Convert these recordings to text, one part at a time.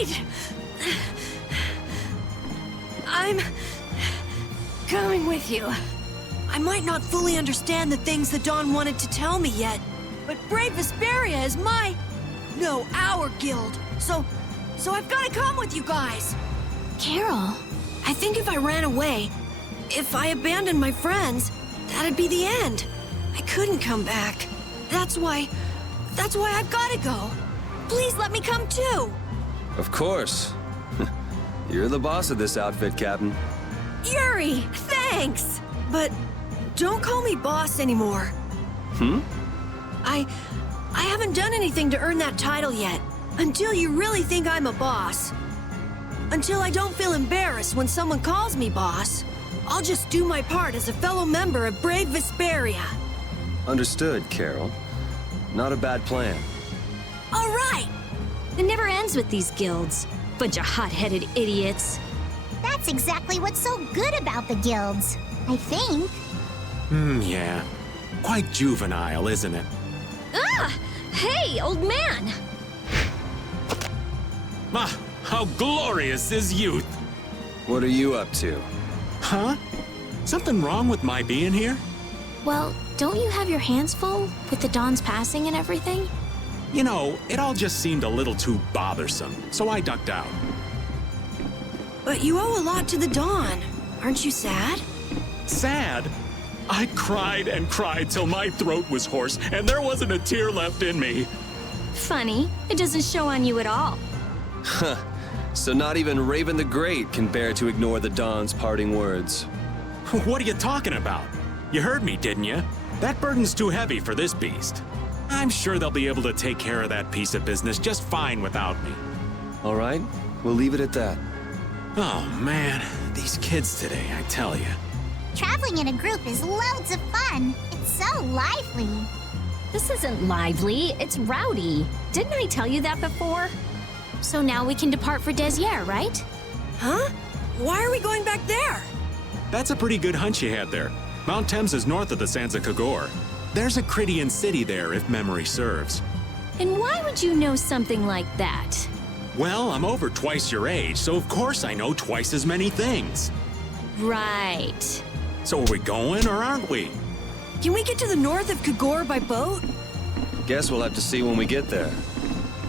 Wait! I'm coming with you. I might not fully understand the things that Dawn wanted to tell me yet, but Brave Vesperia is our guild. So I've got to come with you guys. Carol. I think if I ran away, if I abandoned my friends, that'd be the end. I couldn't come back. That's why I've got to go. Please let me come too. Of course. You're the boss of this outfit, Captain. Yuri, thanks! But don't call me boss anymore. I haven't done anything to earn that title yet. Until you really think I'm a boss. Until I don't feel embarrassed when someone calls me boss. I'll just do my part as a fellow member of Brave Vesperia. Understood, Carol. Not a bad plan. All right! It never ends with these guilds. Bunch of hot-headed idiots. That's exactly what's so good about the guilds, I think. Yeah. Quite juvenile, isn't it? Ah! Hey, old man! Ah, how glorious is youth! What are you up to? Huh? Something wrong with my being here? Well, don't you have your hands full with the Dawn's passing and everything? You know, it all just seemed a little too bothersome, so I ducked out. But you owe a lot to the Dawn. Aren't you sad? Sad? I cried and cried till my throat was hoarse, and there wasn't a tear left in me. Funny, it doesn't show on you at all. Huh. So not even Raven the Great can bear to ignore the Dawn's parting words. What are you talking about? You heard me, didn't you? That burden's too heavy for this beast. I'm sure they'll be able to take care of that piece of business just fine without me. All right, we'll leave it at that. Oh, man. These kids today, I tell you. Traveling in a group is loads of fun. It's so lively. This isn't lively, it's rowdy. Didn't I tell you that before? So now we can depart for Desier, right? Huh? Why are we going back there? That's a pretty good hunch you had there. Mount Temza is north of the Sands of Kagor. There's a Krydian city there, if memory serves. And why would you know something like that? Well, I'm over twice your age, so of course I know twice as many things. Right. So are we going, or aren't we? Can we get to the north of Kagor by boat? Guess we'll have to see when we get there.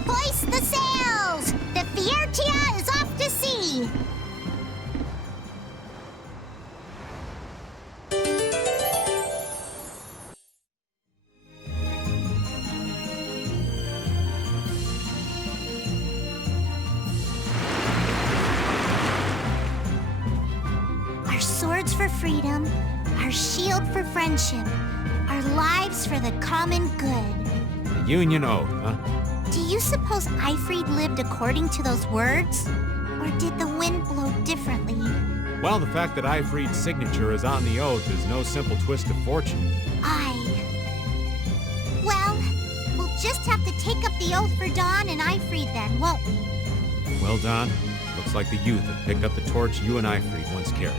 Hoist the sails! The Fiertia is off to sea! Our swords for freedom, our shield for friendship, our lives for the common good. A Union oath, huh? Do you suppose Aifread lived according to those words? Or did the wind blow differently? Well, the fact that Aifread's signature is on the oath is no simple twist of fortune. Well, we'll just have to take up the oath for Dawn and Aifread then, won't we? Well, Don, looks like the youth have picked up the torch you and Aifread once carried.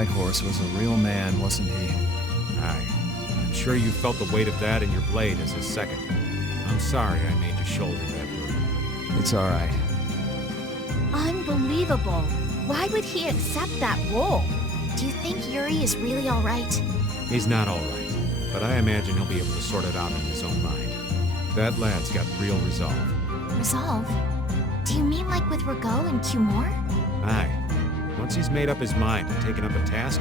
White Horse was a real man, wasn't he? Aye. I'm sure you felt the weight of that in your blade as his second. I'm sorry I made you shoulder that burden. It's all right. Unbelievable. Why would he accept that role? Do you think Yuri is really all right? He's not all right, but I imagine he'll be able to sort it out in his own mind. That lad's got real resolve. Resolve? Do you mean like with Rago and Cumore? Aye. Once he's made up his mind and taken up a task,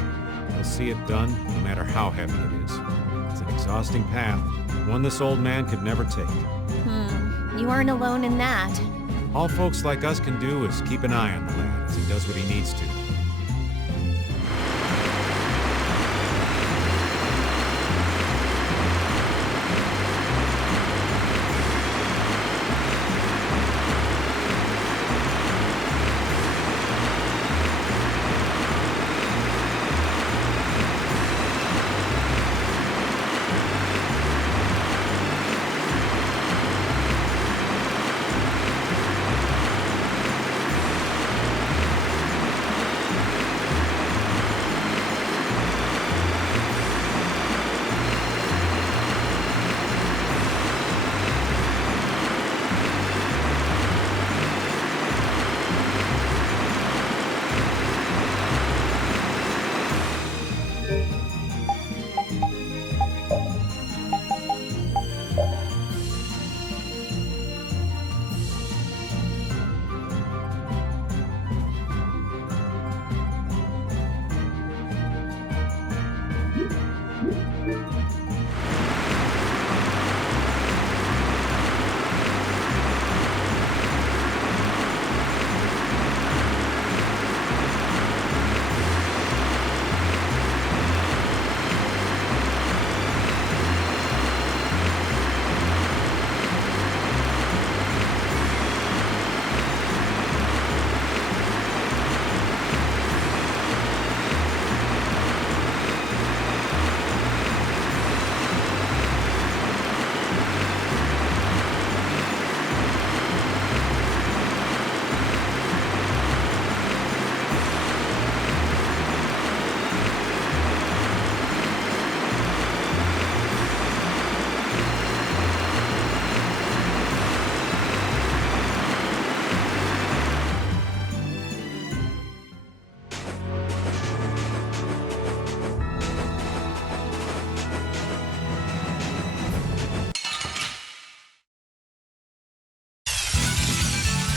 he'll see it done no matter how heavy it is. It's an exhausting path, one this old man could never take. You aren't alone in that. All folks like us can do is keep an eye on the lad as he does what he needs to.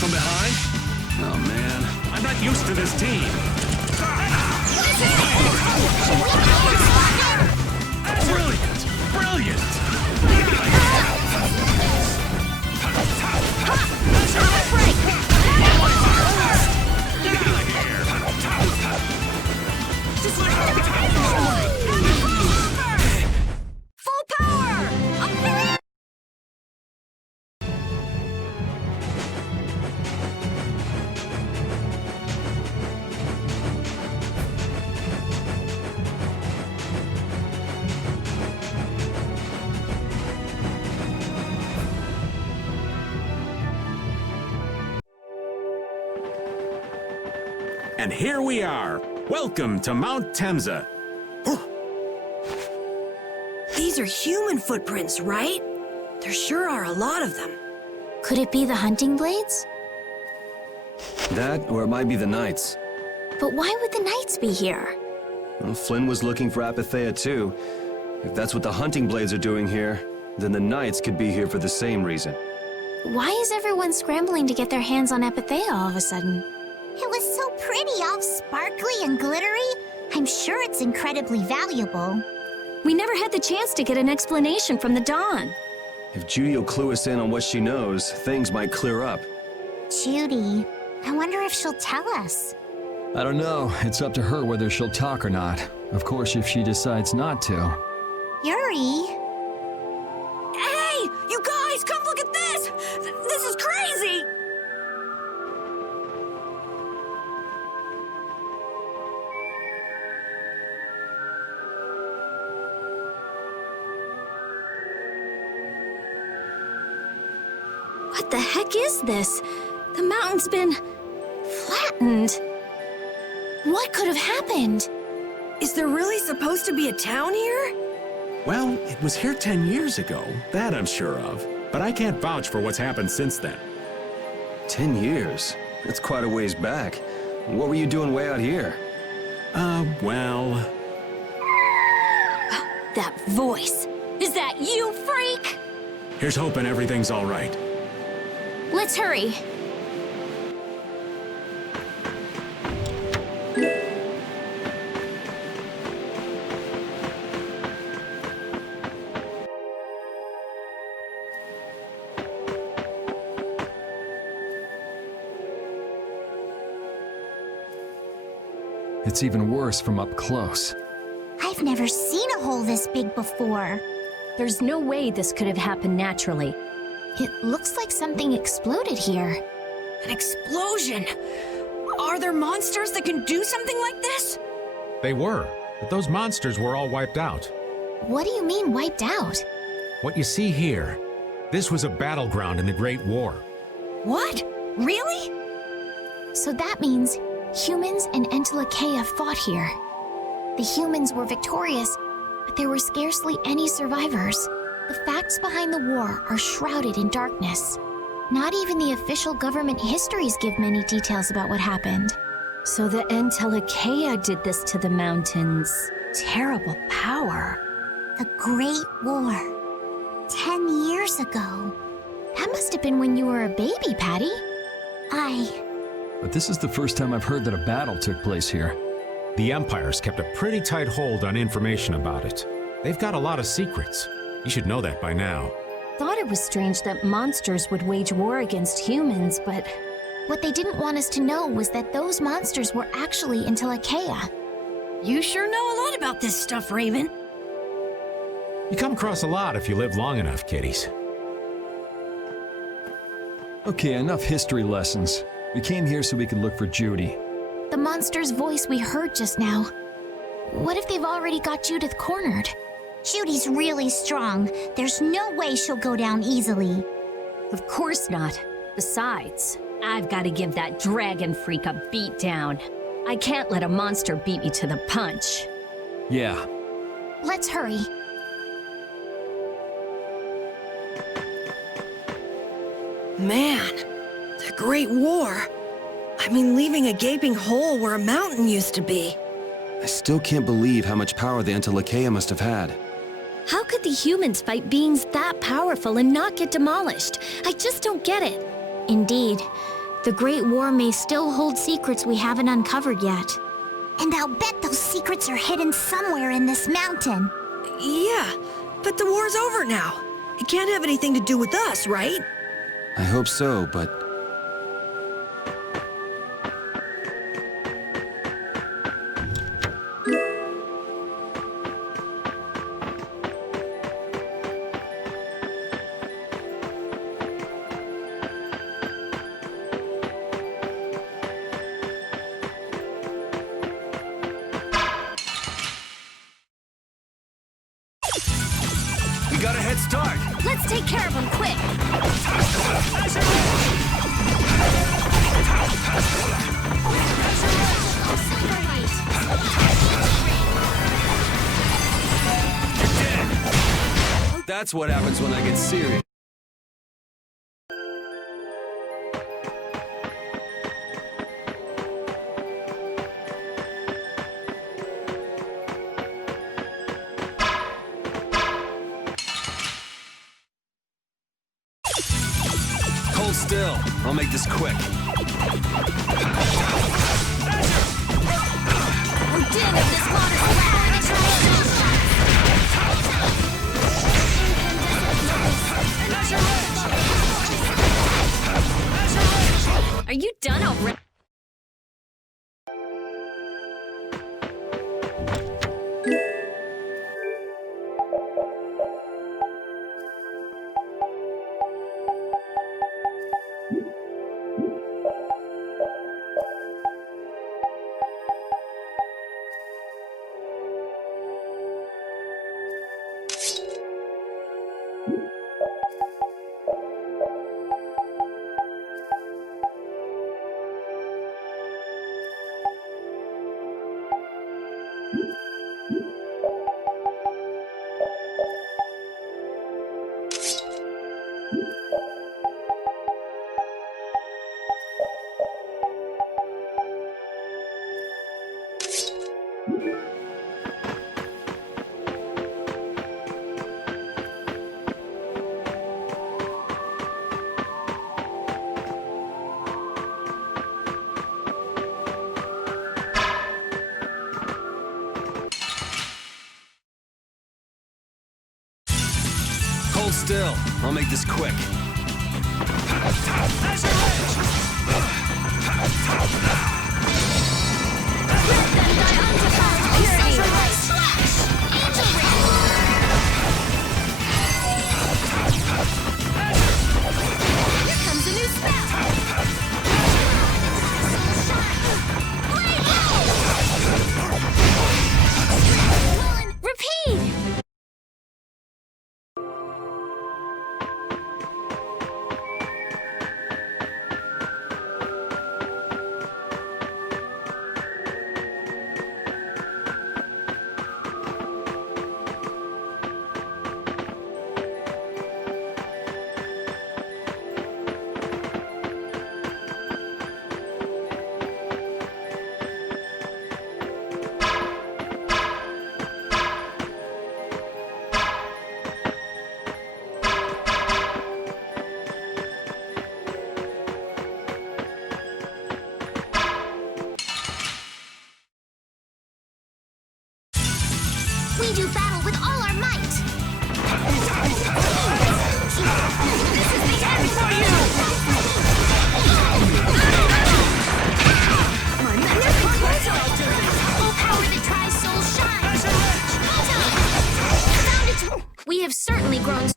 From behind? Oh, man. I'm not used to this team. Brilliant! Brilliant! Get out of here! Full power! And here we are. Welcome to Mount Temza. These are human footprints, right? There sure are a lot of them. Could it be the hunting blades? That, or it might be the Knights. But why would the Knights be here? Well, Flynn was looking for Apathea too. If that's what the hunting blades are doing here, then the Knights could be here for the same reason. Why is everyone scrambling to get their hands on Apathea all of a sudden? It was so pretty, all sparkly and glittery. I'm sure it's incredibly valuable. We never had the chance to get an explanation from the Dawn. If Judy will clue us in on what she knows, things might clear up. Judy, I wonder if she'll tell us. I don't know. It's up to her whether she'll talk or not. Of course, if she decides not to. Yuri? Hey! You guys, come look at this! This is crazy! What the heck is this? The mountain's been flattened. What could have happened? Is there really supposed to be a town here? Well, it was here 10 years ago. That I'm sure of. But I can't vouch for what's happened since then. 10 years? That's quite a ways back. What were you doing way out here? Well... That voice. Is that you, freak? Here's hoping everything's all right. Let's hurry. It's even worse from up close. I've never seen a hole this big before. There's no way this could have happened naturally. It looks like something exploded here. An explosion! Are there monsters that can do something like this? They were, but those monsters were all wiped out. What do you mean wiped out? What you see here, this was a battleground in the Great War. What? Really? So that means humans and Entelekea fought here. The humans were victorious, but there were scarcely any survivors. The facts behind the war are shrouded in darkness. Not even the official government histories give many details about what happened. So the Entelekea did this to the mountains. Terrible power. The Great War. 10 years ago. That must have been when you were a baby, Patty. But this is the first time I've heard that a battle took place here. The Empire's kept a pretty tight hold on information about it. They've got a lot of secrets. You should know that by now. Thought it was strange that monsters would wage war against humans, but What they didn't want us to know was that those monsters were actually Entelekea. You sure know a lot about this stuff, Raven. You come across a lot if you live long enough, kiddies. Okay, enough history lessons. We came here so we could look for Judy. The monster's voice we heard just now. What if they've already got Judith cornered? Judy's really strong. There's no way she'll go down easily. of course not. Besides, I've got to give that dragon freak a beat down. I can't let a monster beat me to the punch. Yeah. Let's hurry. Man, the Great War. I mean, leaving a gaping hole where a mountain used to be. I still can't believe how much power the Entelekea must have had. How could the humans fight beings that powerful and not get demolished? I just don't get it. Indeed. The Great War may still hold secrets we haven't uncovered yet. And I'll bet those secrets are hidden somewhere in this mountain. Yeah, but the war's over now. It can't have anything to do with us, right? I hope so, but... We got a head start! Let's take care of him quick. That's what happens when I get serious. Hold still. I'll make this quick. We're dealing with this monster. Are you done already? Hold still. I'll make this quick. Here comes a new spell! Repeat! We do battle with all our might! This is the end for you! My magic clothes are all dirty! Full power that tries soul shine! Found it! We have certainly grown...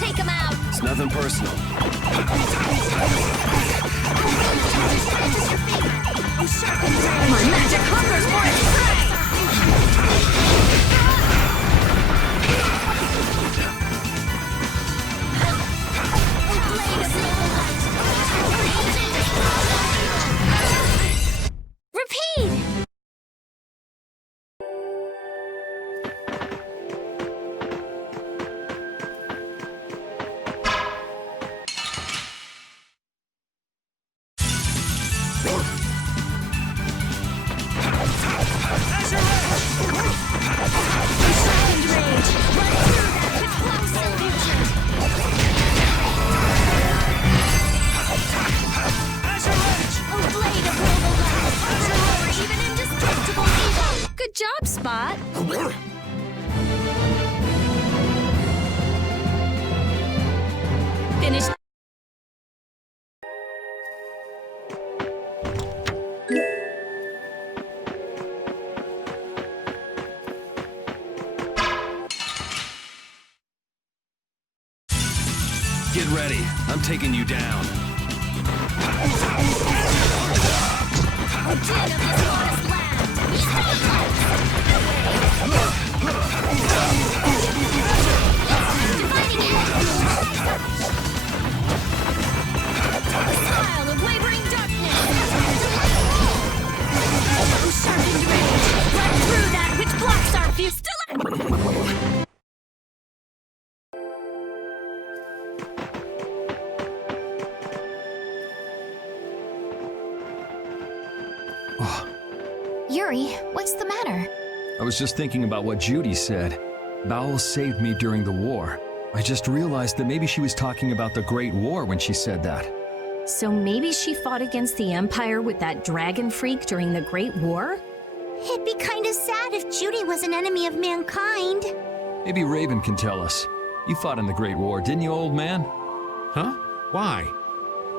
Take him out! It's nothing personal. My magic hungers for its Repeat! Good job, Spot. Finish. Get ready. I'm taking you down. Smile of wavering darkness. Sharpened rage. Run through that which blocks our view. Yuri, what's the matter? I was just thinking about what Judy said. Bowel saved me during the war. I just realized that maybe she was talking about the Great War when she said that. So maybe she fought against the Empire with that dragon freak during the Great War? It'd be kinda sad if Judy was an enemy of mankind. Maybe Raven can tell us. You fought in the Great War, didn't you, old man? Huh? Why?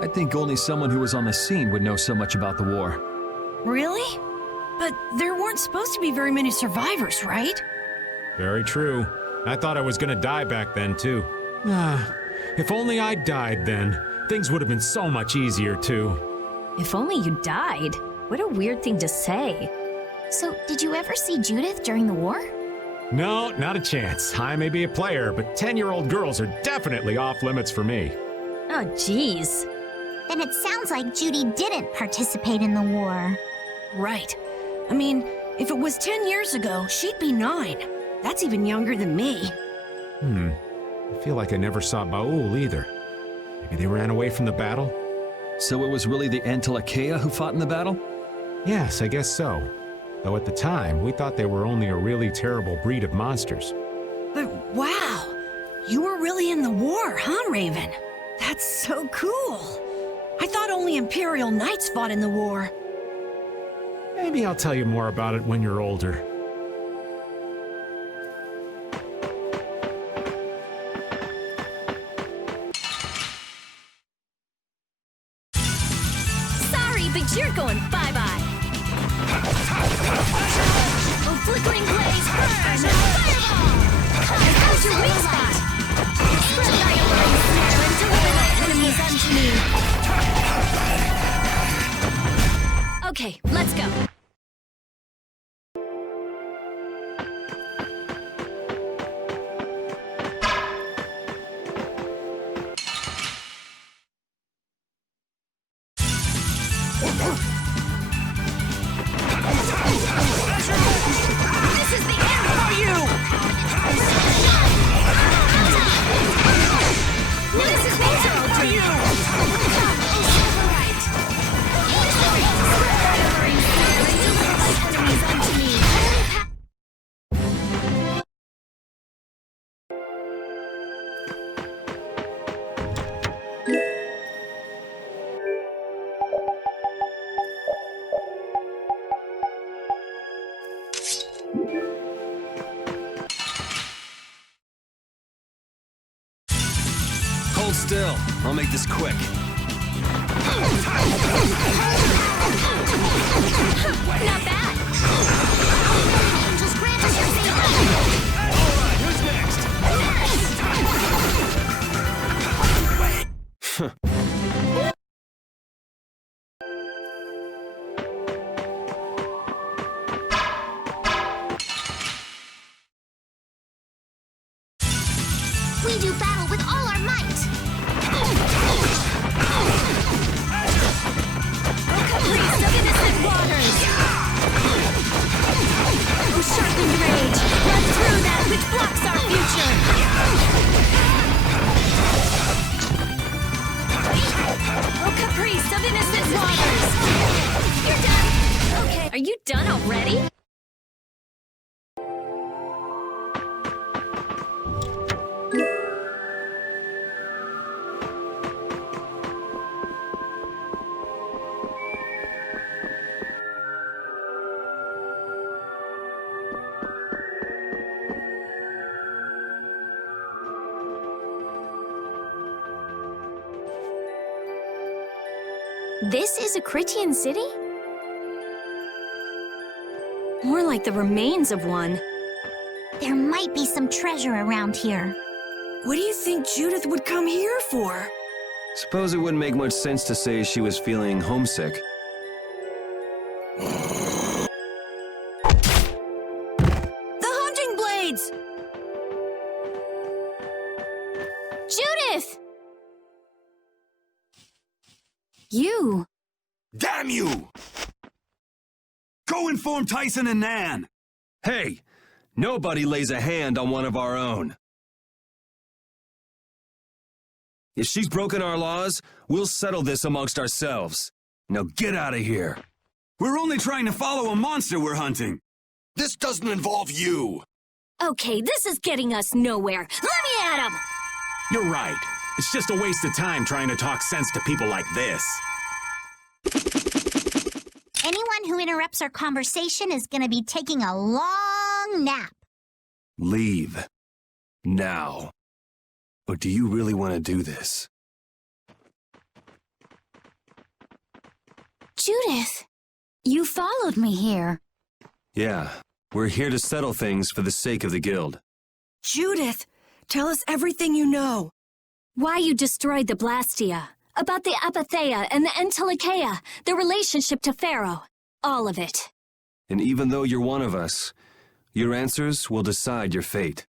I think only someone who was on the scene would know so much about the war. Really? But there weren't supposed to be very many survivors, right? Very true. I thought I was gonna die back then, too. If only I died then, things would have been so much easier, too. If only you died. What a weird thing to say. So, did you ever see Judith during the war? No, not a chance. I may be a player, but 10-year-old girls are definitely off limits for me. Oh, jeez. Then it sounds like Judy didn't participate in the war. Right. I mean, if it was 10 years ago, she'd be 9. That's even younger than me. I feel like I never saw Baul either. Maybe they ran away from the battle? So it was really the Antilochea who fought in the battle? Yes, I guess so. Though at the time, we thought they were only a really terrible breed of monsters. But wow, you were really in the war, huh, Raven? That's so cool. I thought only Imperial Knights fought in the war. Maybe I'll tell you more about it when you're older. Sorry, but you're going bye-bye. Oh, flickering blaze, burn! Fireball! How's your weak spot? Spread thy alluring snare and deliver thy enemies unto me. Okay, let's go. This is the end for you! This is the end for you! Right. Spread thy alluring snare and deliver thy enemies unto me. Hold still. I'll make this quick. Not bad. Angels grant us your favor. Alright, who's next? We do battle with all our might. Caprice of innocent waters! Oh, sharpened rage! Run through that which blocks our future! Oh, caprice of innocent waters! You're done! Okay. Are you done already? This is a Critian city? More like the remains of one. There might be some treasure around here. What do you think Judith would come here for? Suppose it wouldn't make much sense to say she was feeling homesick. The hunting blades! Judith! You! Damn you! Go inform Tyson and Nan! Hey! Nobody lays a hand on one of our own. If she's broken our laws, we'll settle this amongst ourselves. Now get out of here. We're only trying to follow a monster we're hunting. This doesn't involve you. Okay, this is getting us nowhere. Let me at him! You're right. It's just a waste of time trying to talk sense to people like this. Anyone who interrupts our conversation is gonna be taking a long nap. Leave. Now. Or do you really want to do this? Judith! You followed me here. Yeah, we're here to settle things for the sake of the guild. Judith, tell us everything you know. Why you destroyed the Blastia, about the Apatheia and the Antilochea, the relationship to Pharaoh, all of it. And even though you're one of us, Your answers will decide your fate.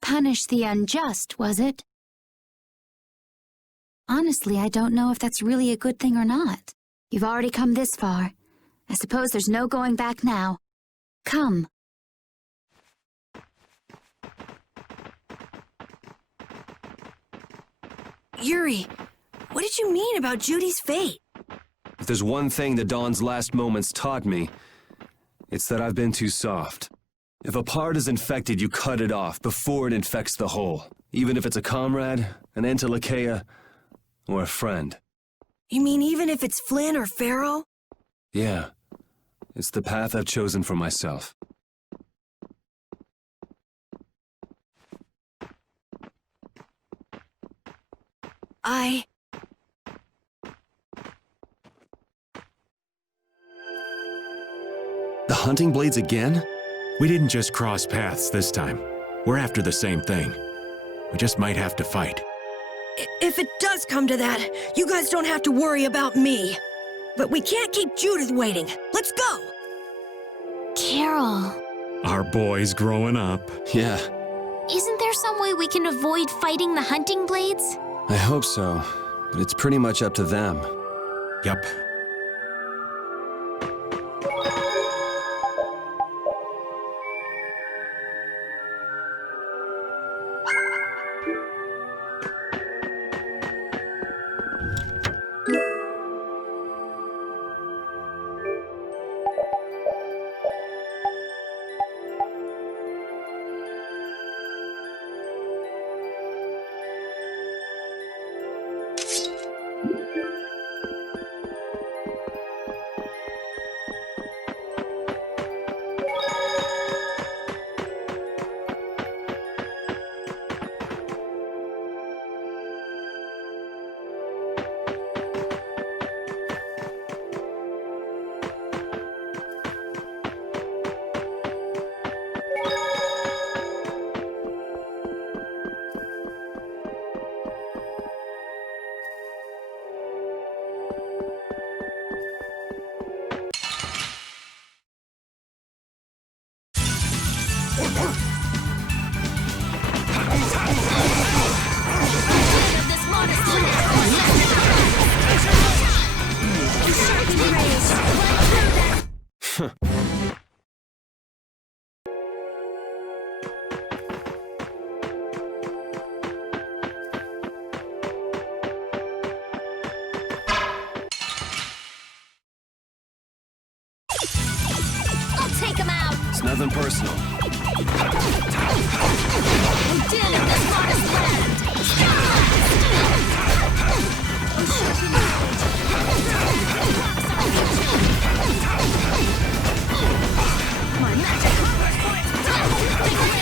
Punish the unjust, was it? Honestly, I don't know if that's really a good thing or not. You've already come this far. I suppose there's no going back now. Come. Yuri, what did you mean about Judy's fate? If there's one thing the Dawn's last moments taught me, it's that I've been too soft. If a part is infected, you cut it off before it infects the whole. Even if it's a comrade, an Entelekea, or a friend. You mean even if it's Flynn or Pharaoh? Yeah. It's the path I've chosen for myself. The hunting blades again? We didn't just cross paths this time. We're after the same thing. We just might have to fight. If it does come to that, you guys don't have to worry about me. But we can't keep Judith waiting. Let's go! Carol. Our boy's growing up. Yeah, Isn't there some way we can avoid fighting the hunting blades? I hope so. But it's pretty much up to them. Yup. Take him out! It's nothing personal. We did in this modest land! My magic combat points!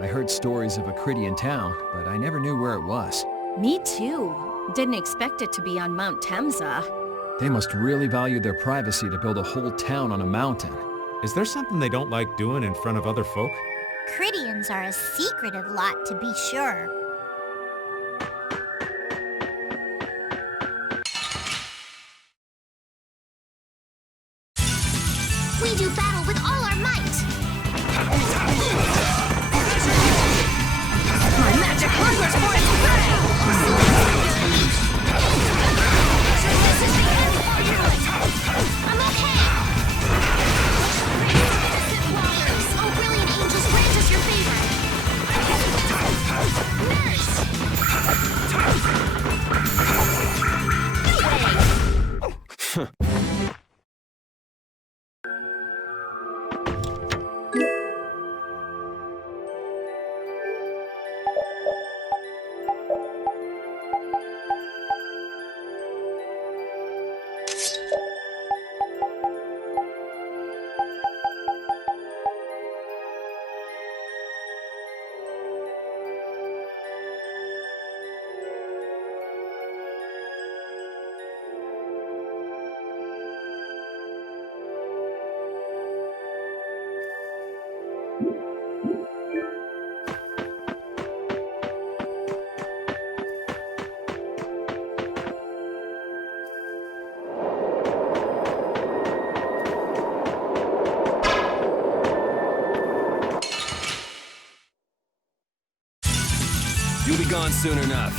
I heard stories of a Cridian town, but I never knew where it was. Me too. Didn't expect it to be on Mount Temza. They must really value their privacy to build a whole town on a mountain. Is there something they don't like doing in front of other folk? Cridians are a secretive lot, to be sure. We do battle with all our might! My magic hungers for its prey! This is the end for you! I'm okay! Distant waters! Oh, brilliant angels, grant us your favor! Now! You'll be gone soon enough.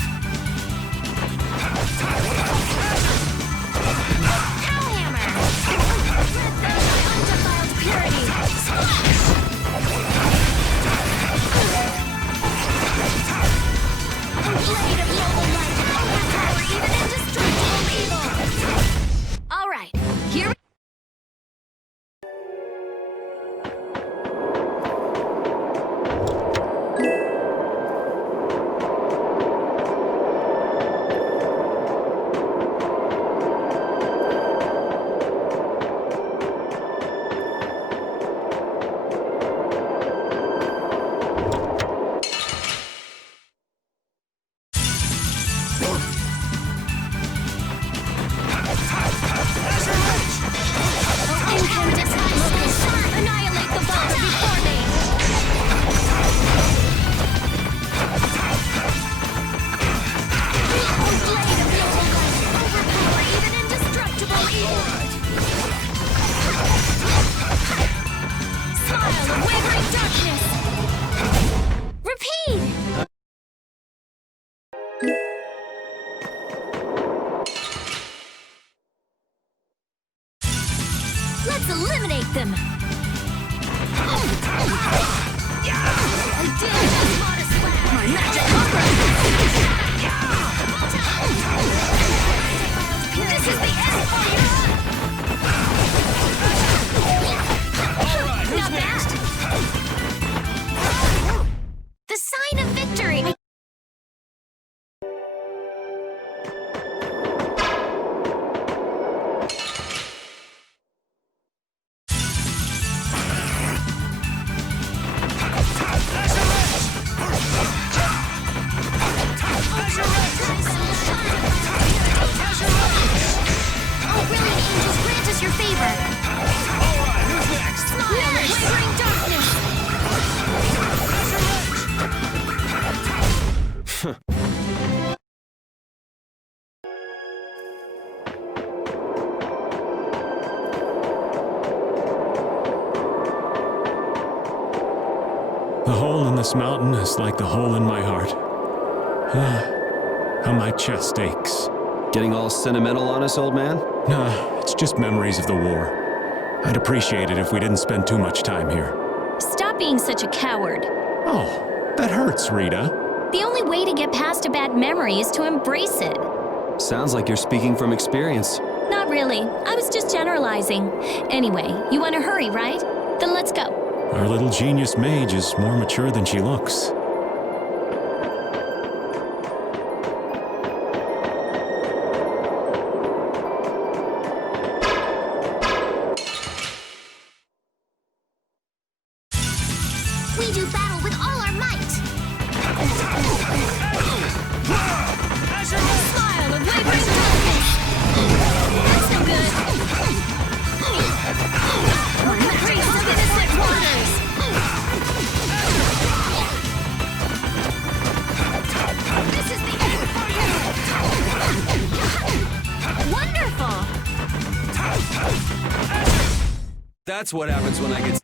Hellhammer! Undefiled purity! Splash! A blade of noble light! Overpower even indestructible evil! Alright, here we annihilate the boulder before me! A blade of noble light! Overpower even indestructible evil! Smile of wavering darkness! Repeat! Let's eliminate them! I did just modest slap! My magic cover! This is the end for you! Not bad! The sign of victory! Oh, brilliant angels, grant us your favor! Alright, who's next? Smile, wavering darkness! The hole in this mountain is like the hole in my heart. How my chest aches. Getting all sentimental on us, old man? Nah, it's just memories of the war. I'd appreciate it if we didn't spend too much time here. Stop being such a coward. Oh, that hurts, Rita. The only way to get past a bad memory is to embrace it. Sounds like you're speaking from experience. Not really. I was just generalizing. Anyway, you want to hurry, right? Then let's go. Our little genius mage is more mature than she looks. We do battle with all our might! Smile of wavering darkness! That's no good! The grace of innocent waters! This is the end for you! Wonderful! That's what happens when I get...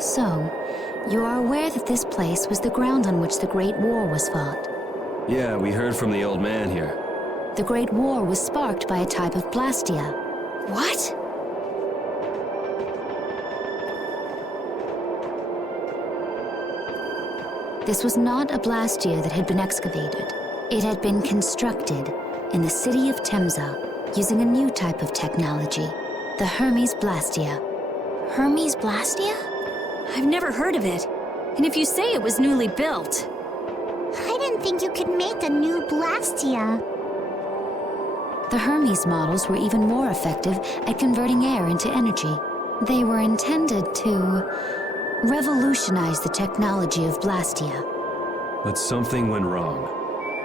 So, you are aware that this place was the ground on which the Great War was fought. Yeah, we heard from the old man here. The Great War was sparked by a type of blastia. What? This was not a blastia that had been excavated. It had been constructed in the city of Temza using a new type of technology, the Hermes Blastia. Hermes Blastia? I've never heard of it. And if you say it was newly built... I didn't think you could make a new Blastia. The Hermes models were even more effective at converting air into energy. They were intended to revolutionize the technology of Blastia. But something went wrong.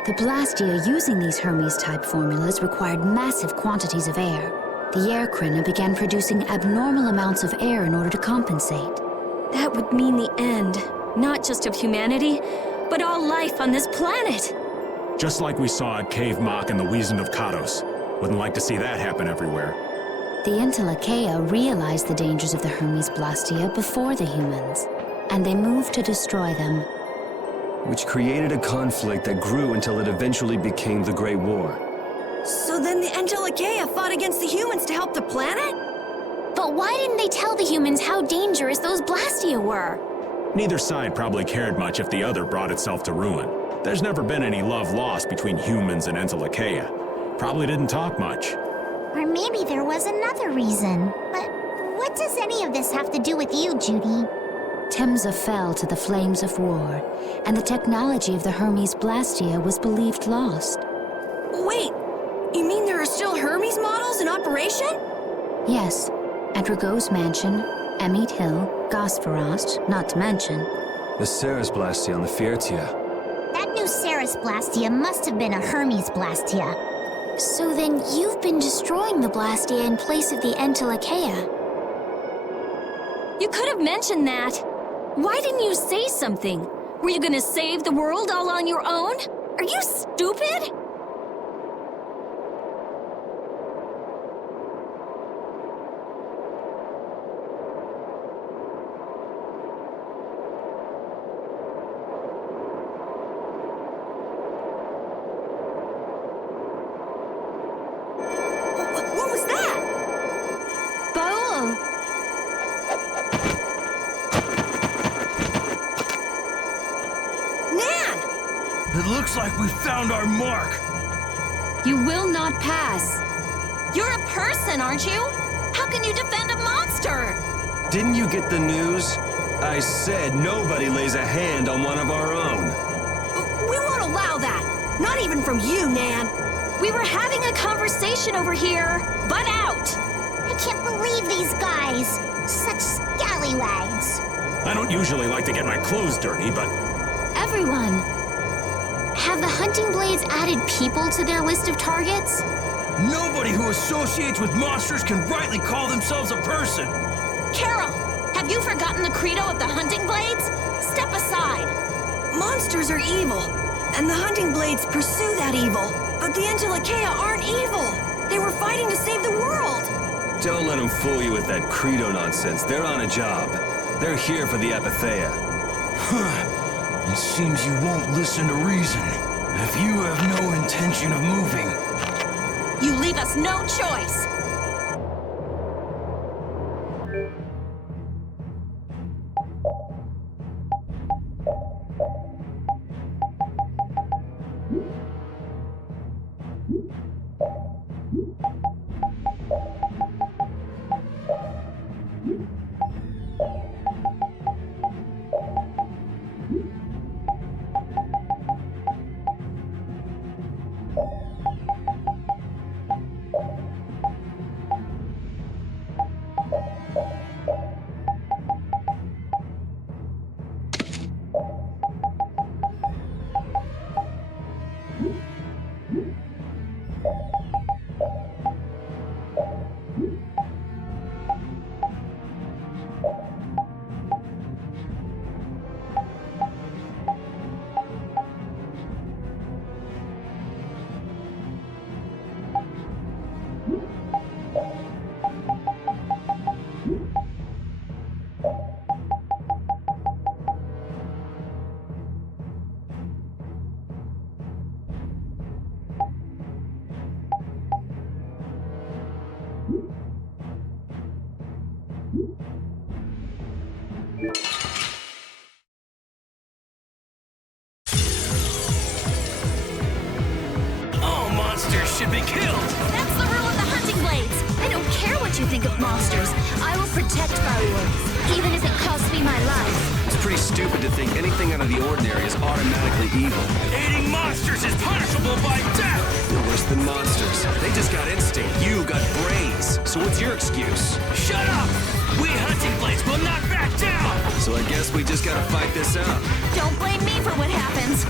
The Blastia using these Hermes-type formulas required massive quantities of air. The Airkrina began producing abnormal amounts of air in order to compensate. That would mean the end, not just of humanity, but all life on this planet. Just like we saw at Cave Mach and the Wiesen of Kados. Wouldn't like to see that happen everywhere. The Entelekea realized the dangers of the Hermes Blastia before the humans, and they moved to destroy them. Which created a conflict that grew until it eventually became the Great War. So then the Entelekea fought against the humans to help the planet? But why didn't they tell the humans how dangerous those Blastia were? Neither side probably cared much if the other brought itself to ruin. There's never been any love lost between humans and Entelekea. Probably didn't talk much. Or maybe there was another reason. But what does any of this have to do with you, Judy? Temza fell to the flames of war, and the technology of the Hermes Blastia was believed lost. Wait, you mean there are still Hermes models in operation? Yes, at Rago's mansion, Emmett Hill, Gosferost, not to mention. The Ceres Blastia on the Fiertia. That new Ceres Blastia must have been a Hermes Blastia. So then you've been destroying the Blastia in place of the Entelekea. You could have mentioned that. Why didn't you say something? Were you gonna save the world all on your own? Are you stupid? What was that? Baul! It looks like we found our mark. You will not pass. You're a person, aren't you? How can you defend a monster? Didn't you get the news? I said nobody lays a hand on one of our own. We won't allow that. Not even from you, Nan. We were having a conversation over here. Butt out! I can't believe these guys. Such scallywags. I don't usually like to get my clothes dirty, but... Everyone. Have the hunting blades added people to their list of targets? Nobody who associates with monsters can rightly call themselves a person. Carol, have you forgotten the credo of the hunting blades? Step aside. Monsters are evil, and the hunting blades pursue that evil. But the Entelekea aren't evil. They were fighting to save the world. Don't let them fool you with that credo nonsense. They're on a job. They're here for the Apatheia. It seems you won't listen to reason. If you have no intention of moving... You leave us no choice. All monsters should be killed! That's the rule of the hunting blades. I don't care what you think of monsters. I will protect Baul, even if it costs me my life. It's pretty stupid to think anything out of the ordinary is automatically evil. Aiding monsters is punishable by death! You're worse than monsters. They just got instinct. You got brains. So what's your excuse? Shut up! We hunting blades will not back down! So I guess we just gotta fight this out. Don't blame me for what happens.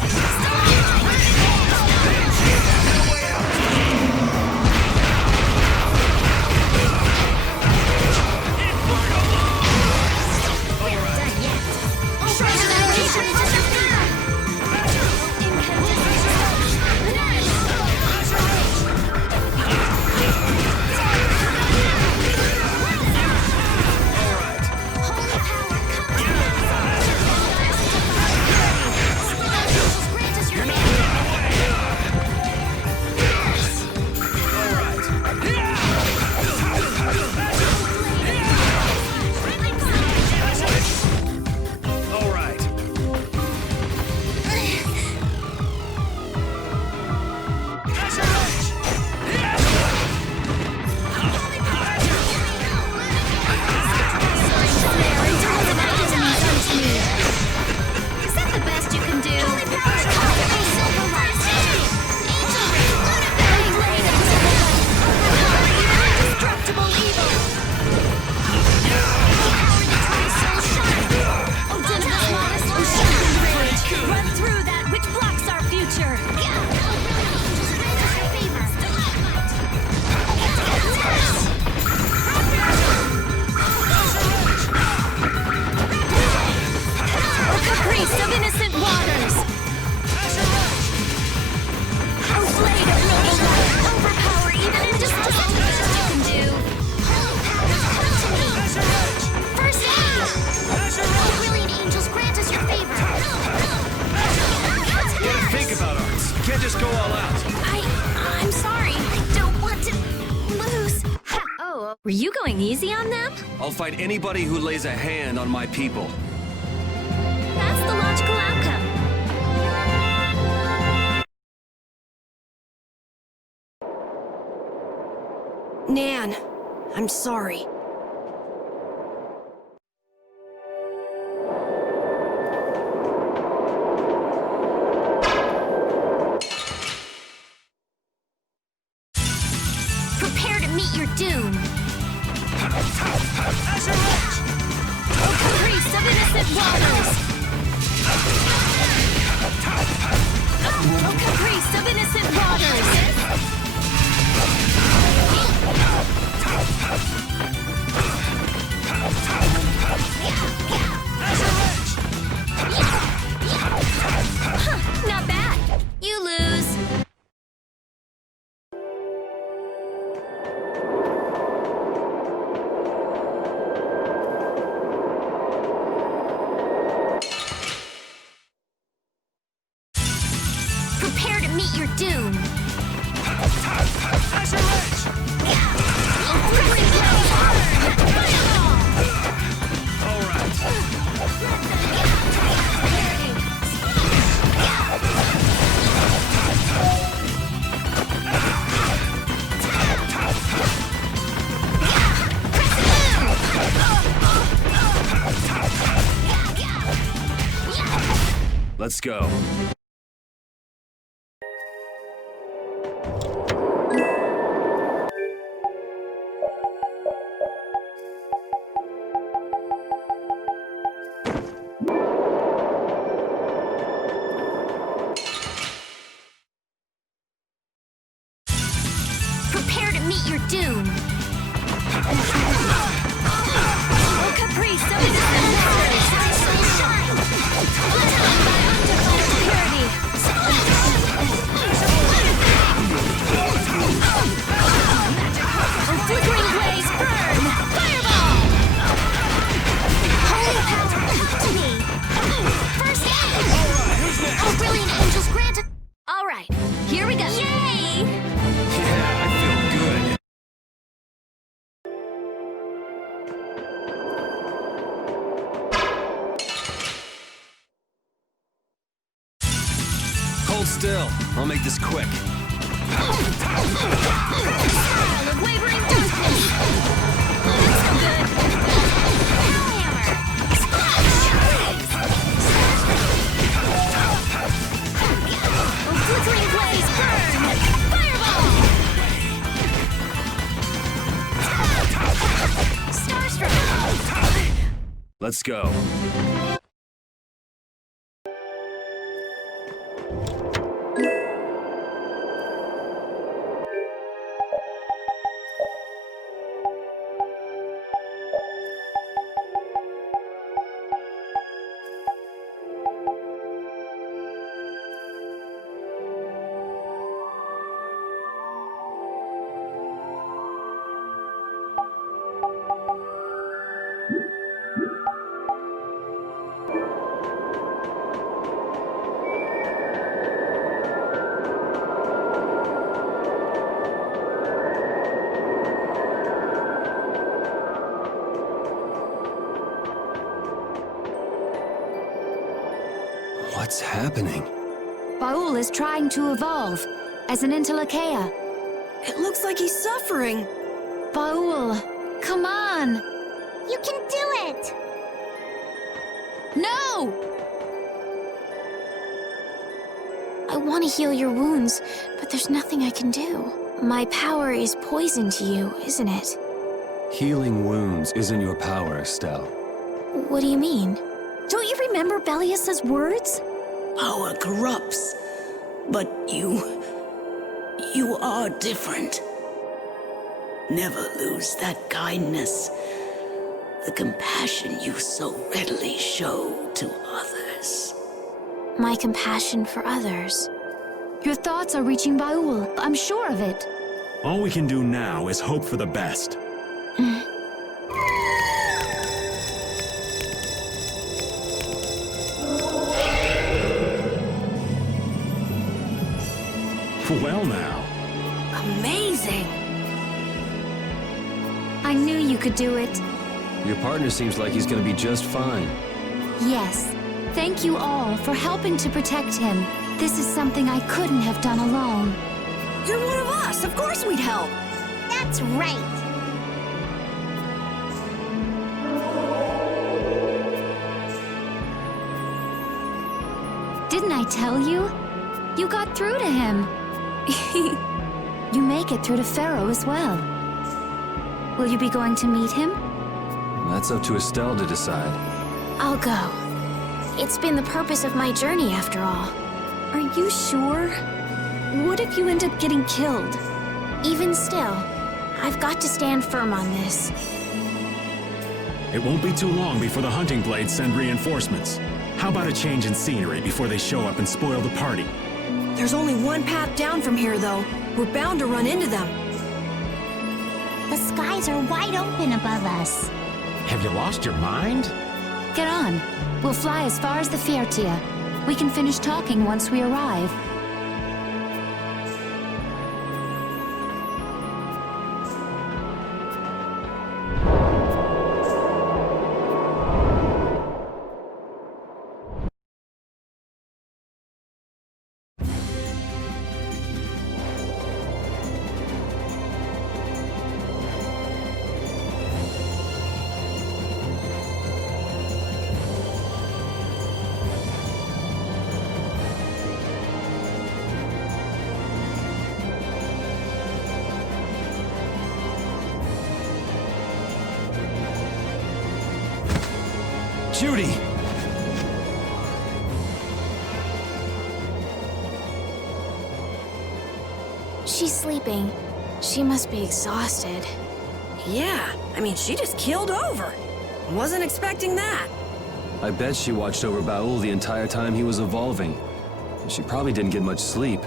easy on them? I'll fight anybody who lays a hand on my people. That's the logical outcome. Nan, I'm sorry. Prepare to meet your doom. O caprice of innocent waters. O caprice of innocent waters. Not bad. You lose. Prepare to meet your doom. Let's go. Prepare to meet your doom. O caprice of innocent waters. Undone by undefiled purity. O flickering blaze, burn! Fireball! Holy power, to me. First aid! O brilliant angels grant. All right, here we go. Yay! Yeah, I feel good. Hold still. I'll make this quick. All of wavering darkness. That's so good. Hellhammer. Oh, flickering blaze, burn. Fireball. Starstruck. Let's go. What's happening? Baul is trying to evolve as an Entelekea. It looks like he's suffering. Baul, come on! You can do it! No! I want to heal your wounds, but there's nothing I can do. My power is poison to you, isn't it? Healing wounds isn't your power, Estelle. What do you mean? Don't you remember Bellius's words? Power corrupts, but you are different. Never lose that kindness, the compassion you so readily show to others. My compassion for others. Your thoughts are reaching Baul, I'm sure of it. All we can do now is hope for the best. Well now. Amazing. I knew you could do it. Your partner seems like he's gonna be just fine. Yes. Thank you all for helping to protect him. This is something I couldn't have done alone. You're one of us. Of course we'd help. That's right. Didn't I tell you? You got through to him. You make it through to Pharaoh as well. Will you be going to meet him? That's up to Estelle to decide. I'll go. It's been the purpose of my journey after all. Are you sure? What if you end up getting killed? Even still, I've got to stand firm on this. It won't be too long before the hunting blades send reinforcements. How about a change in scenery before they show up and spoil the party? There's only one path down from here, though. We're bound to run into them. The skies are wide open above us. Have you lost your mind? Get on. We'll fly as far as the Fiertia. We can finish talking once we arrive. Judy! She's sleeping. She must be exhausted. Yeah, I mean, she just keeled over. Wasn't expecting that. I bet she watched over Baul the entire time he was evolving. She probably didn't get much sleep.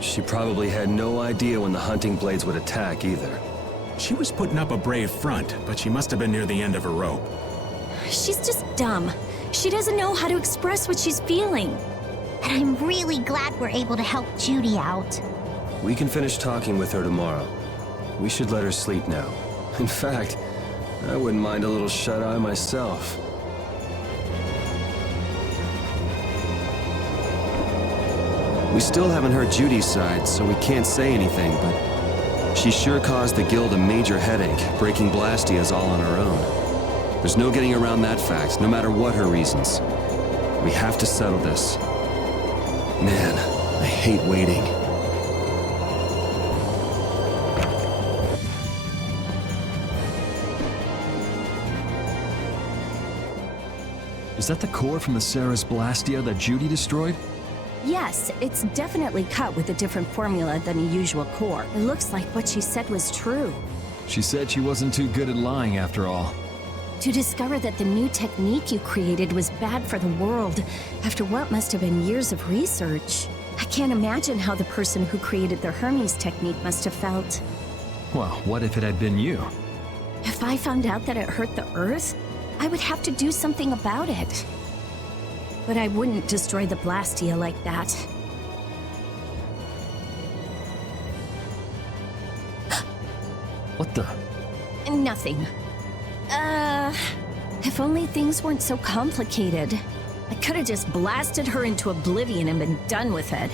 She probably had no idea when the hunting blades would attack either. She was putting up a brave front, but she must have been near the end of her rope. She's just dumb. She doesn't know how to express what she's feeling. And I'm really glad we're able to help Judy out. We can finish talking with her tomorrow. We should let her sleep now. In fact, I wouldn't mind a little shut-eye myself. We still haven't heard Judy's side, so we can't say anything, but she sure caused the guild a major headache, breaking Blastias all on her own. There's no getting around that fact, no matter what her reasons. We have to settle this. Man, I hate waiting. Is that the core from the Ceres Blastia that Judy destroyed? Yes, it's definitely cut with a different formula than a usual core. It looks like what she said was true. She said she wasn't too good at lying after all. To discover that the new technique you created was bad for the world, after what must have been years of research. I can't imagine how the person who created the Hermes technique must have felt. Well, what if it had been you? If I found out that it hurt the Earth, I would have to do something about it. But I wouldn't destroy the Blastia like that. What the? Nothing. If only things weren't so complicated. I could have just blasted her into oblivion and been done with it.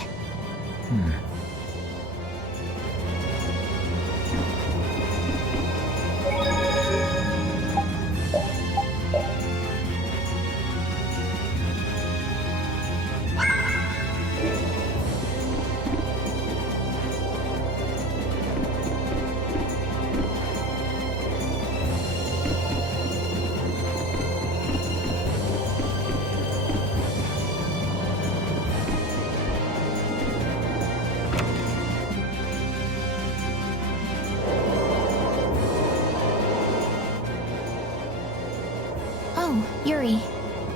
Yuri,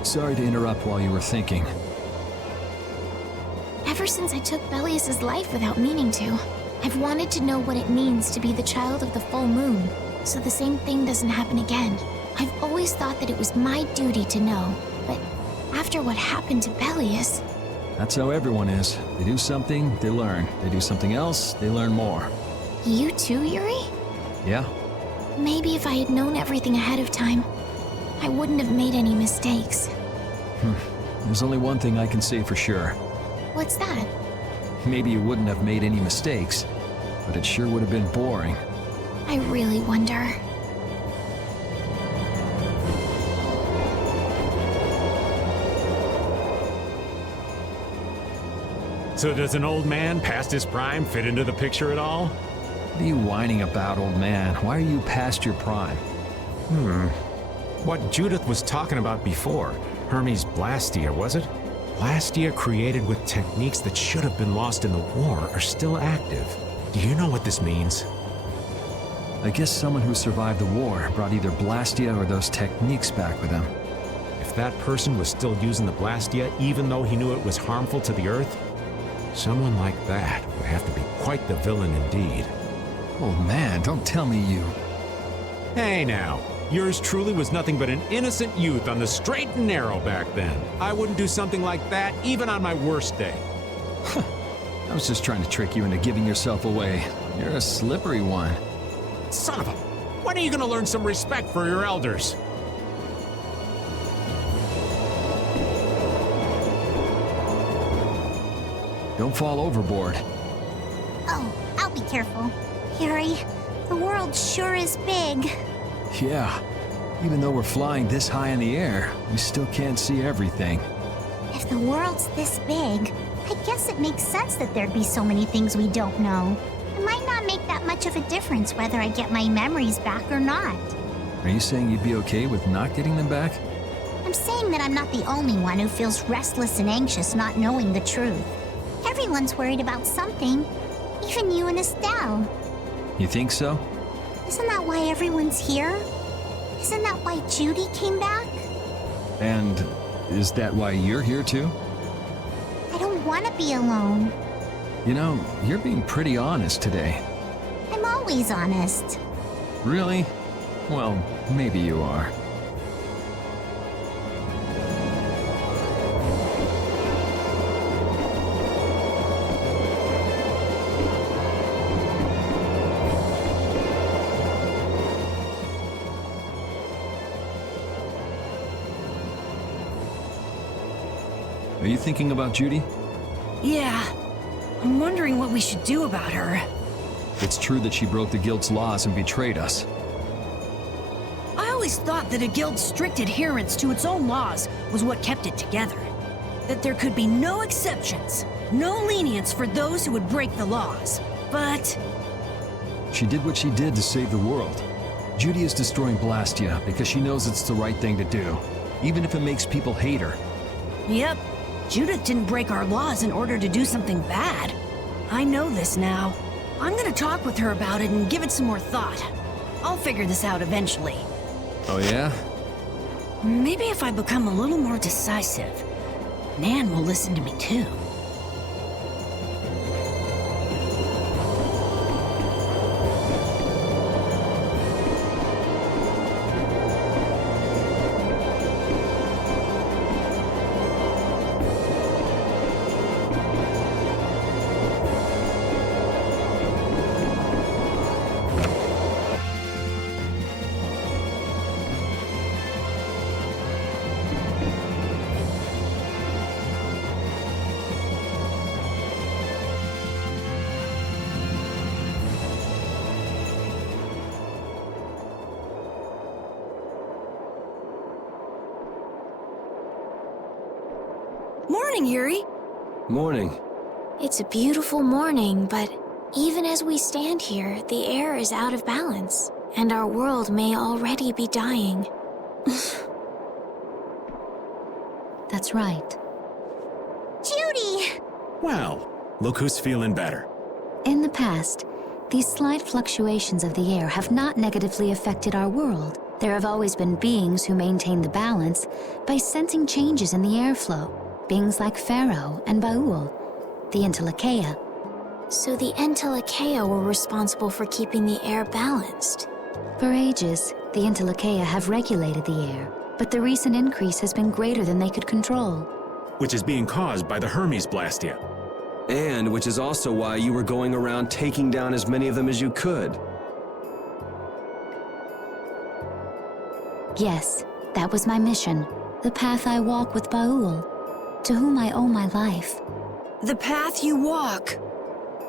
Sorry to interrupt while you were thinking. ever since I took Belius's life without meaning to, I've wanted to know what it means to be the child of the full moon, so the same thing doesn't happen again. I've always thought that it was my duty to know, but after what happened to Belius... That's how everyone is. They do something, they learn. They do something else, they learn more. You too, Yuri? Yeah. Maybe if I had known everything ahead of time, I wouldn't have made any mistakes. There's only one thing I can say for sure. What's that? Maybe you wouldn't have made any mistakes, but it sure would have been boring. I really wonder. So does an old man past his prime fit into the picture at all? What are you whining about, old man? Why are you past your prime? What Judith was talking about before, Hermes Blastia, was it? Blastia created with techniques that should have been lost in the war are still active. Do you know what this means? I guess someone who survived the war brought either Blastia or those techniques back with him. If that person was still using the Blastia even though he knew it was harmful to the Earth, someone like that would have to be quite the villain indeed. Oh man, don't tell me you... Hey now, yours truly was nothing but an innocent youth on the straight and narrow back then. I wouldn't do something like that even on my worst day. I was just trying to trick you into giving yourself away. You're a slippery one. Son of a... When are you gonna learn some respect for your elders? Don't fall overboard. Oh, I'll be careful. Yuri, the world sure is big. Yeah, even though we're flying this high in the air, we still can't see everything. If the world's this big, I guess it makes sense that there'd be so many things we don't know. It might not make that much of a difference whether I get my memories back or not. Are you saying you'd be okay with not getting them back? I'm saying that I'm not the only one who feels restless and anxious not knowing the truth. Everyone's worried about something, even you and Estelle. You think so? Isn't that why everyone's here? Isn't that why Judy came back? And is that why you're here too? I don't want to be alone. You know, you're being pretty honest today. I'm always honest. Really? Well, maybe you are. Are you thinking about Judy? Yeah. I'm wondering what we should do about her. It's true that she broke the Guild's laws and betrayed us. I always thought that a guild's strict adherence to its own laws was what kept it together. That there could be no exceptions, no lenience for those who would break the laws. But... She did what she did to save the world. Judy is destroying Blastia because she knows it's the right thing to do, even if it makes people hate her. Yep. Judith didn't break our laws in order to do something bad. I know this now. I'm gonna talk with her about it and give it some more thought. I'll figure this out eventually. Oh yeah? Maybe if I become a little more decisive, Nan will listen to me too. Morning, Yuri. Morning. It's a beautiful morning, but even as we stand here, the air is out of balance, and our world may already be dying. That's right. Judy! Well, look who's feeling better. In the past, these slight fluctuations of the air have not negatively affected our world. There have always been beings who maintain the balance by sensing changes in the airflow. Beings like Pharaoh and Baul, the Entelekea. So the Entelekea were responsible for keeping the air balanced. For ages, the Entelekea have regulated the air, but the recent increase has been greater than they could control. Which is being caused by the Hermes Blastia. And which is also why you were going around taking down as many of them as you could. Yes, that was my mission. The path I walk with Baul, to whom I owe my life. The path you walk.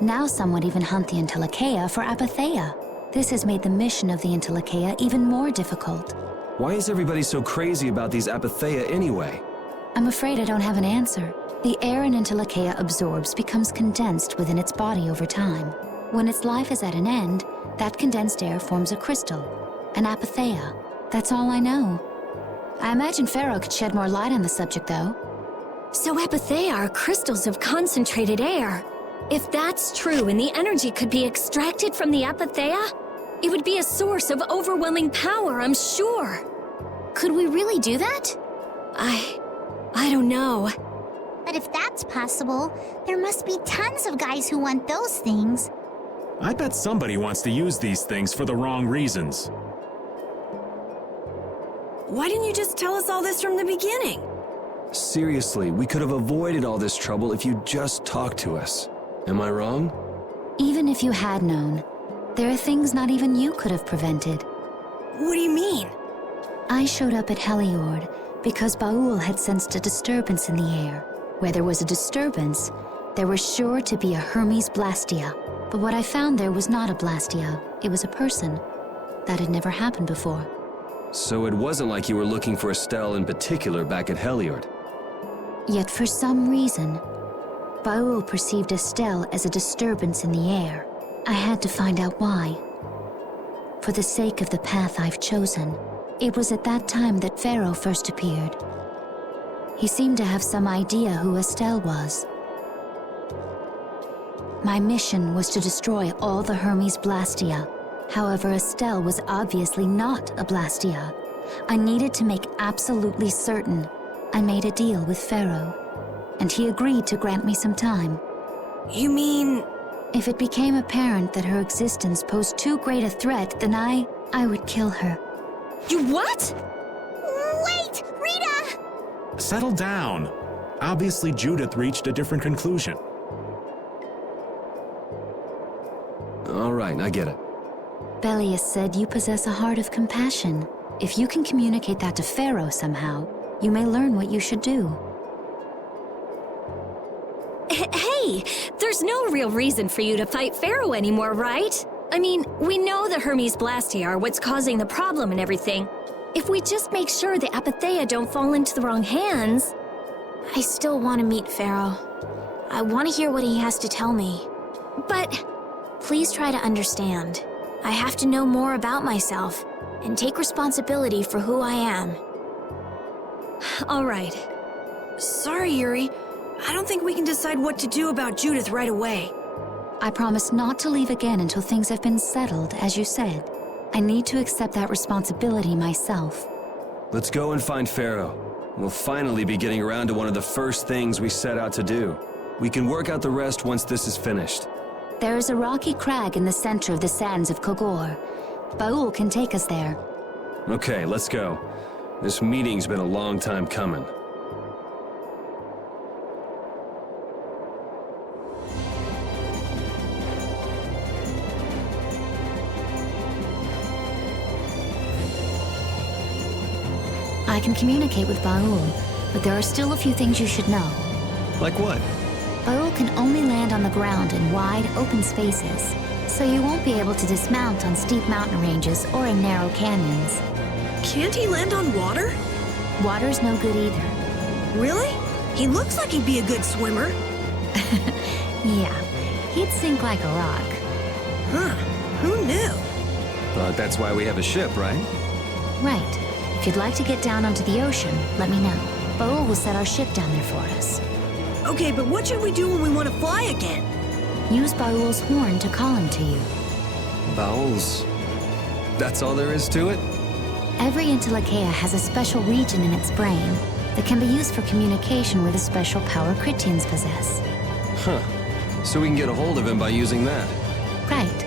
Now some would even hunt the Entelekea for Apatheia. This has made the mission of the Entelekea even more difficult. Why is everybody so crazy about these Apatheia anyway? I'm afraid I don't have an answer. The air an Entelekea absorbs becomes condensed within its body over time. When its life is at an end, that condensed air forms a crystal, an Apatheia. That's all I know. I imagine Pharaoh could shed more light on the subject, though. So Apatheia are crystals of concentrated air. If that's true and the energy could be extracted from the Apatheia, it would be a source of overwhelming power, I'm sure. Could we really do that? I don't know. But if that's possible, there must be tons of guys who want those things. I bet somebody wants to use these things for the wrong reasons. Why didn't you just tell us all this from the beginning? Seriously, we could have avoided all this trouble if you just talked to us. Am I wrong? Even if you had known, there are things not even you could have prevented. What do you mean? I showed up at Heliord because Baul had sensed a disturbance in the air. Where there was a disturbance, there was sure to be a Hermes Blastia. But what I found there was not a Blastia, it was a person. That had never happened before. So it wasn't like you were looking for Estelle in particular back at Heliord. Yet for some reason, Baul perceived Estelle as a disturbance in the air. I had to find out why. For the sake of the path I've chosen, it was at that time that Pharaoh first appeared. He seemed to have some idea who Estelle was. My mission was to destroy all the Hermes Blastia. However, Estelle was obviously not a Blastia. I needed to make absolutely certain. I made a deal with Pharaoh, and he agreed to grant me some time. You mean... If it became apparent that her existence posed too great a threat, then I would kill her. You what? Wait! Rita! Settle down. Obviously, Judith reached a different conclusion. All right, I get it. Belius said you possess a heart of compassion. If you can communicate that to Pharaoh somehow, you may learn what you should do. Hey, there's no real reason for you to fight Pharaoh anymore, right? I mean, we know the Hermes Blastia are what's causing the problem and everything. If we just make sure the Apatheia don't fall into the wrong hands... I still want to meet Pharaoh. I want to hear what he has to tell me. But... Please try to understand. I have to know more about myself and take responsibility for who I am. All right. Sorry, Yuri. I don't think we can decide what to do about Judith right away. I promise not to leave again until things have been settled, as you said. I need to accept that responsibility myself. Let's go and find Pharaoh. We'll finally be getting around to one of the first things we set out to do. We can work out the rest once this is finished. There is a rocky crag in the center of the sands of Kogor. Baul can take us there. Okay, let's go. This meeting's been a long time coming. I can communicate with Baul, but there are still a few things you should know. Like what? Baul can only land on the ground in wide, open spaces, so you won't be able to dismount on steep mountain ranges or in narrow canyons. Can't he land on water? Water's no good either. Really? He looks like he'd be a good swimmer. Yeah, he'd sink like a rock. Huh, who knew? But that's why we have a ship, right? Right. If you'd like to get down onto the ocean, let me know. Baul will set our ship down there for us. Okay, but what should we do when we want to fly again? Use Baul's horn to call him to you. Bowels. That's all there is to it? Every Entelekea has a special region in its brain that can be used for communication with a special power Critians possess. Huh. So we can get a hold of him by using that. Right.